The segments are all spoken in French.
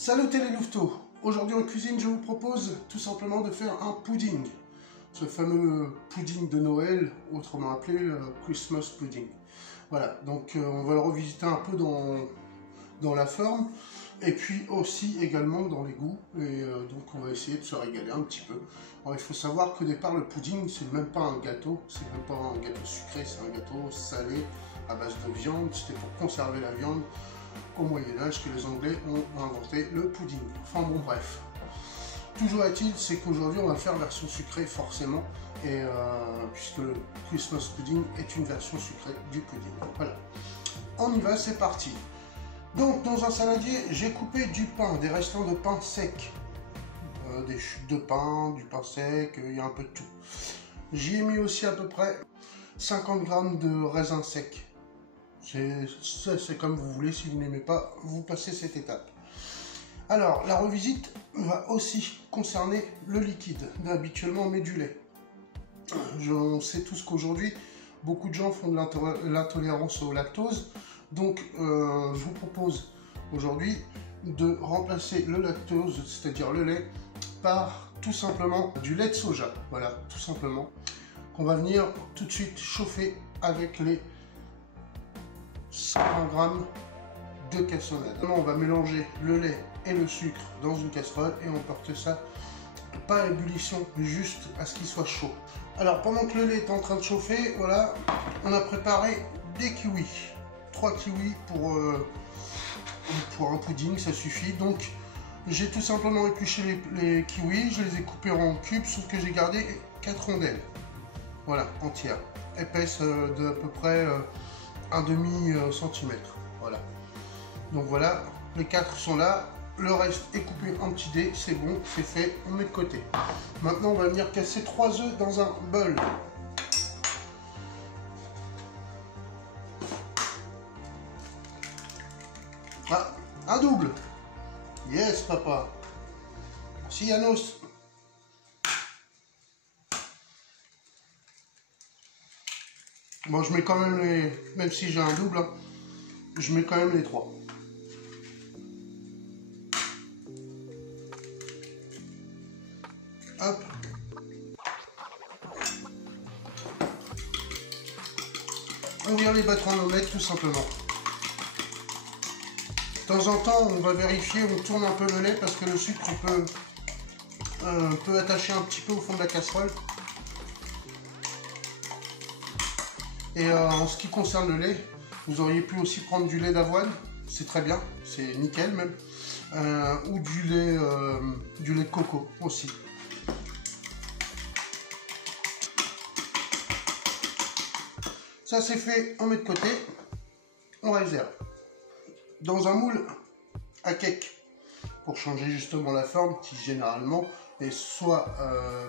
Salut les louveteaux. Aujourd'hui en cuisine, je vous propose tout simplement de faire un pudding. Ce fameux pudding de Noël, autrement appelé Christmas pudding. Voilà, donc on va le revisiter un peu dans la forme et puis aussi également dans les goûts. Et donc on va essayer de se régaler un petit peu. Alors il faut savoir qu'au départ le pudding c'est même pas un gâteau, c'est même pas un gâteau sucré, c'est un gâteau salé à base de viande. C'était pour conserver la viande au Moyen-Âge que les Anglais ont inventé le pudding. Enfin bon, bref. Toujours est-il, c'est qu'aujourd'hui on va faire version sucrée forcément, et puisque le Christmas pudding est une version sucrée du pudding. Voilà. On y va, c'est parti. Donc dans un saladier, j'ai coupé du pain, des restants de pain sec. Des chutes de pain, du pain sec, il y a un peu de tout. J'y ai mis aussi à peu près 50 g de raisin sec. C'est comme vous voulez, si vous n'aimez pas, vous passez cette étape. Alors, la revisite va aussi concerner le liquide. Habituellement, on met du lait. On sait tous qu'aujourd'hui, beaucoup de gens font de l'intolérance au lactose. Donc, je vous propose aujourd'hui de remplacer le lactose, c'est-à-dire le lait, par tout simplement du lait de soja. Voilà, tout simplement. Qu'on va venir tout de suite chauffer avec les 120 g de cassonade. On va mélanger le lait et le sucre dans une casserole et on porte ça pas à ébullition, mais juste à ce qu'il soit chaud. Alors pendant que le lait est en train de chauffer, voilà, on a préparé des kiwis. 3 kiwis pour un pudding, ça suffit. Donc j'ai tout simplement épluché les kiwis, je les ai coupés en cubes, sauf que j'ai gardé 4 rondelles. Voilà, entières, épaisses de à peu près un demi centimètre. Voilà. Donc voilà, les 4 sont là. Le reste est coupé en petits dés, c'est bon, c'est fait, on met de côté. Maintenant, on va venir casser 3 œufs dans un bol. Ah, un double. Yes, papa. Merci, Yanos. Bon, je mets quand même même si j'ai un double, hein, je mets quand même les 3. Hop. On vient les battre en omelette tout simplement. De temps en temps, on va vérifier, on tourne un peu le lait parce que le sucre peut attacher un petit peu au fond de la casserole. Et en ce qui concerne le lait, vous auriez pu aussi prendre du lait d'avoine, c'est très bien, c'est nickel même, ou du lait de coco aussi. Ça c'est fait, on met de côté, on réserve. Dans un moule à cake, pour changer justement la forme qui généralement est soit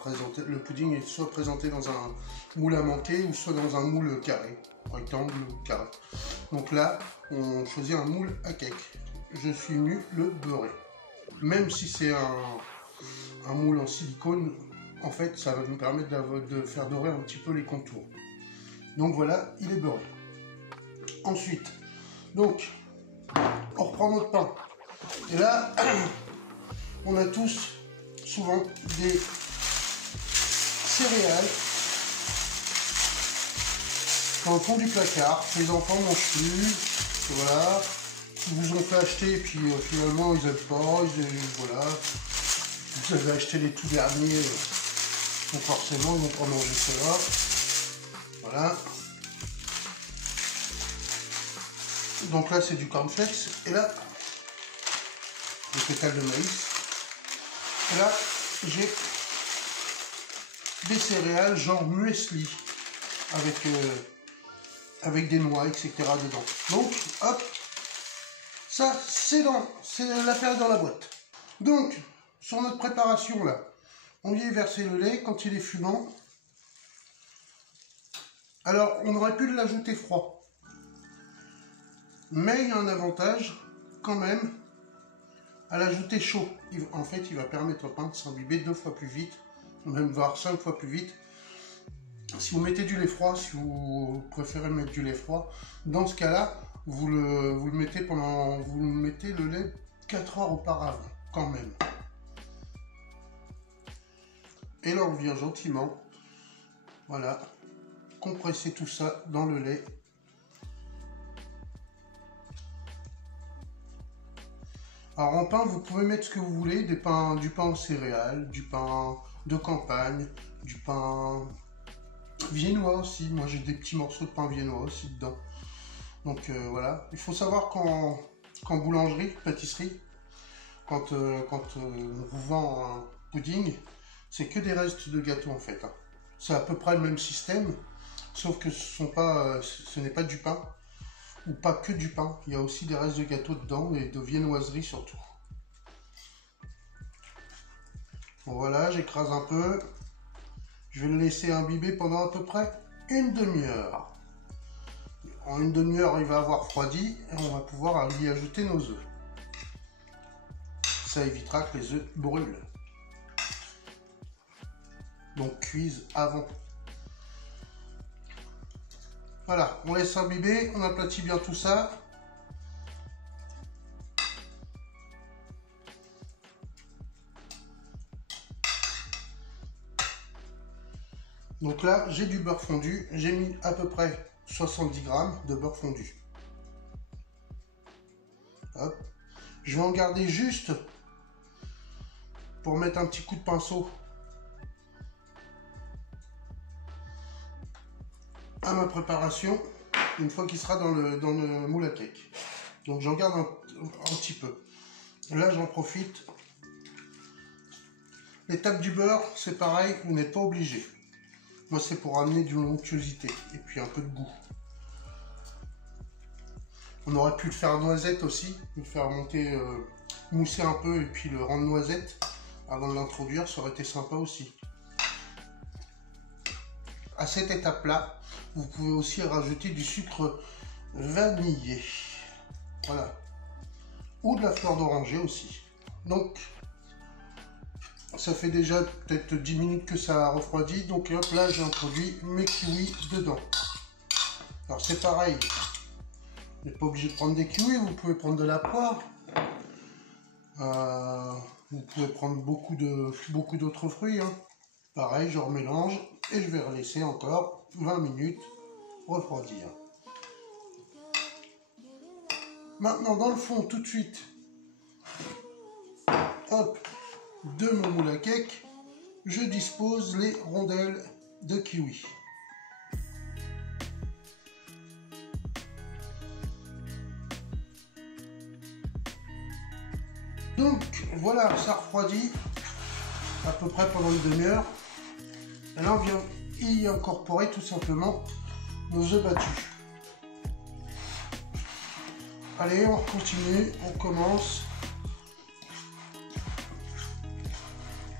présenté, le pudding est soit présenté dans un moule à manquer ou soit dans un moule carré, rectangle ou carré. Donc là, on choisit un moule à cake. Je suis venu le beurrer. Même si c'est un moule en silicone, en fait, ça va nous permettre de faire dorer un petit peu les contours. Donc voilà, il est beurré. Ensuite, donc, on reprend notre pain. Et là, on a tous souvent des céréales dans le fond du placard. Les enfants ne mangent plus. Voilà. Ils vous ont fait acheter et puis finalement ils n'aiment pas. Voilà. Vous avez acheté les tout derniers. Donc forcément ils vont pas manger cela. Voilà. Donc là c'est du cornflakes. Et là, des pétales de maïs. Et là, j'ai des céréales genre muesli avec des noix, etc. dedans. Donc, hop, ça, c'est l'affaire dans la boîte. Donc, sur notre préparation là, on vient verser le lait quand il est fumant. Alors, on aurait pu l'ajouter froid. Mais il y a un avantage, quand même, à l'ajouter chaud. En fait, il va permettre au pain de s'imbiber 2 fois plus vite, même voire 5 fois plus vite. Si vous mettez du lait froid, si vous préférez mettre du lait froid, dans ce cas-là, vous mettez le lait 4 heures auparavant, quand même. Et là, on vient gentiment, voilà, compresser tout ça dans le lait. Alors en pain, vous pouvez mettre ce que vous voulez, du pain aux céréales, du pain de campagne, du pain viennois aussi. Moi j'ai des petits morceaux de pain viennois aussi dedans. Donc voilà, il faut savoir qu'en boulangerie, pâtisserie, quand on vous vend un pudding, c'est que des restes de gâteau en fait. Hein. C'est à peu près le même système, sauf que ce n'est pas du pain. Ou pas que du pain, il y a aussi des restes de gâteau dedans et de viennoiserie surtout. Bon, voilà, j'écrase un peu. Je vais le laisser imbiber pendant à peu près une demi-heure. En une demi-heure, il va avoir refroidi et on va pouvoir y ajouter nos œufs. Ça évitera que les œufs brûlent. Donc cuise avant. Voilà, on laisse imbiber, on aplatit bien tout ça. Donc là, j'ai du beurre fondu. J'ai mis à peu près 70 grammes de beurre fondu. Hop. Je vais en garder juste pour mettre un petit coup de pinceau à ma préparation une fois qu'il sera dans le moule à cake. Donc j'en garde un petit peu. Là j'en profite. L'étape du beurre, c'est pareil, vous n'êtes pas obligé. Moi c'est pour amener d'une onctuosité et puis un peu de goût. On aurait pu le faire noisette aussi, le faire monter, mousser un peu et puis le rendre noisette avant de l'introduire, ça aurait été sympa aussi. À cette étape-là, vous pouvez aussi rajouter du sucre vanillé. Voilà. Ou de la fleur d'oranger aussi. Donc, ça fait déjà peut-être 10 minutes que ça a refroidi. Donc hop, là, j'ai introduit mes kiwis dedans. Alors, c'est pareil. Vous n'êtes pas obligé de prendre des kiwis. Vous pouvez prendre de la poire. Vous pouvez prendre beaucoup d'autres fruits. Hein. Pareil, je remélange. Et je vais laisser encore 20 minutes refroidir. Maintenant, dans le fond, tout de suite, hop, de mon moule à cake, je dispose les rondelles de kiwi. Donc, voilà, ça refroidit à peu près pendant une demi-heure. Et là, on vient y incorporer tout simplement nos œufs battus. Allez, on continue, on commence.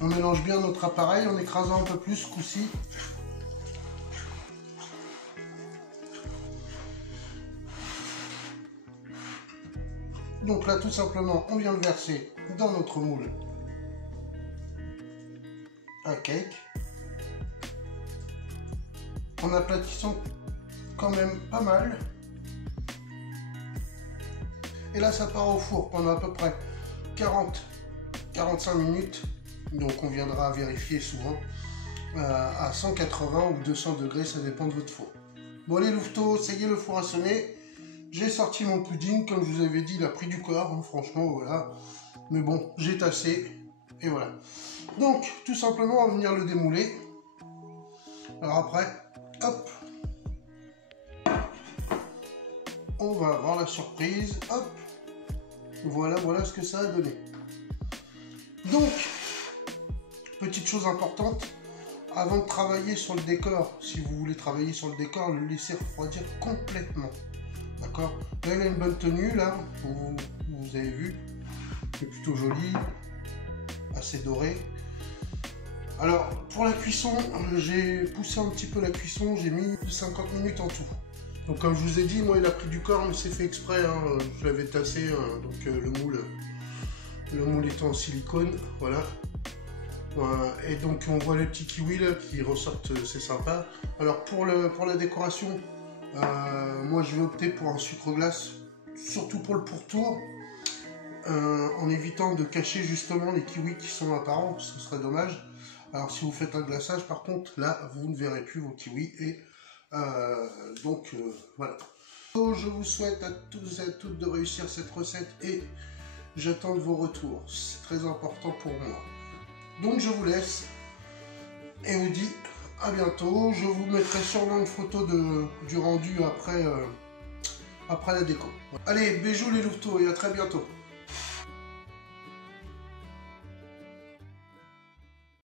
On mélange bien notre appareil en écrasant un peu plus ce coup-ci. Donc là, tout simplement, on vient le verser dans notre moule à cake. En aplatissant quand même pas mal. Et là, ça part au four pendant à peu près 40-45 minutes. Donc on viendra vérifier souvent à 180 ou 200 degrés, ça dépend de votre four. Bon les louveteaux, ça y est, le four a sonné. J'ai sorti mon pudding, comme je vous avais dit, il a pris du corps, hein, franchement, voilà. Mais bon, j'ai tassé, et voilà. Donc, tout simplement, on va venir le démouler. Alors après, hop, on va avoir la surprise, hop, voilà ce que ça a donné. Donc, petite chose importante, avant de travailler sur le décor, si vous voulez travailler sur le décor, le laisser refroidir complètement. D'accord? Là, il a une bonne tenue, là, vous avez vu, c'est plutôt joli, assez doré. Alors, pour la cuisson, j'ai poussé un petit peu la cuisson, j'ai mis 50 minutes en tout. Donc, comme je vous ai dit, moi, il a pris du corps, mais c'est fait exprès, hein, je l'avais tassé, donc le moule étant en silicone, voilà. Et donc, on voit les petits kiwis, là, qui ressortent, c'est sympa. Alors, pour la décoration, moi, je vais opter pour un sucre glace, surtout pour le pourtour. en évitant de cacher justement les kiwis qui sont apparents, parce que ce serait dommage. Alors si vous faites un glaçage, par contre, là, vous ne verrez plus vos kiwis, et voilà. Je vous souhaite à tous et à toutes de réussir cette recette, et j'attends vos retours, c'est très important pour moi. Donc je vous laisse, et vous dis à bientôt. Je vous mettrai sûrement une photo du rendu après la déco. Allez, bisous les louveteaux, et à très bientôt.